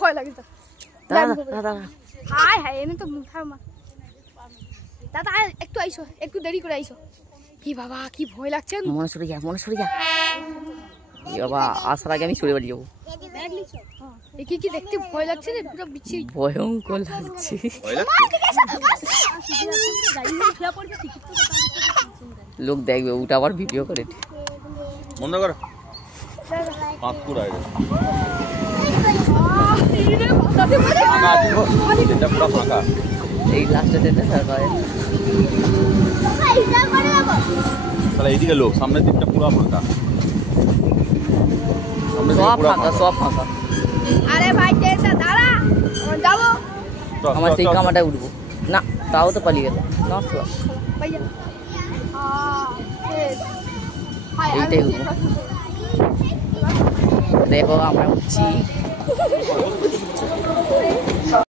ভয় লাগে দাদা একটু আইসো, একটু দেরি করে আইসো। কি বাবা কি ভয় লাগছে, মনে সরে যা বাবা, আসার আগে আমি চলে বাড়ি যাবো। কি কি দেখতে ভয় লাগছে রে, পুরো বিচ্ছি ভয়ঙ্কর লাগছে। লোক দেখবে, ওটা আবার ভিডিও করে বন্ধ করো। এই লাস্টে দিতে এইদিকে লোক, সামনের দিকটা পুরো ফাঁকা, সব ফাঁকা। আরে ভাই দাঁড়া, যাবো। আমার সেই কামাটায় উঠবো না, তাও তো পালিয়ে গেল। এইটাই উঠবো। দেখো আমরা উঠছি।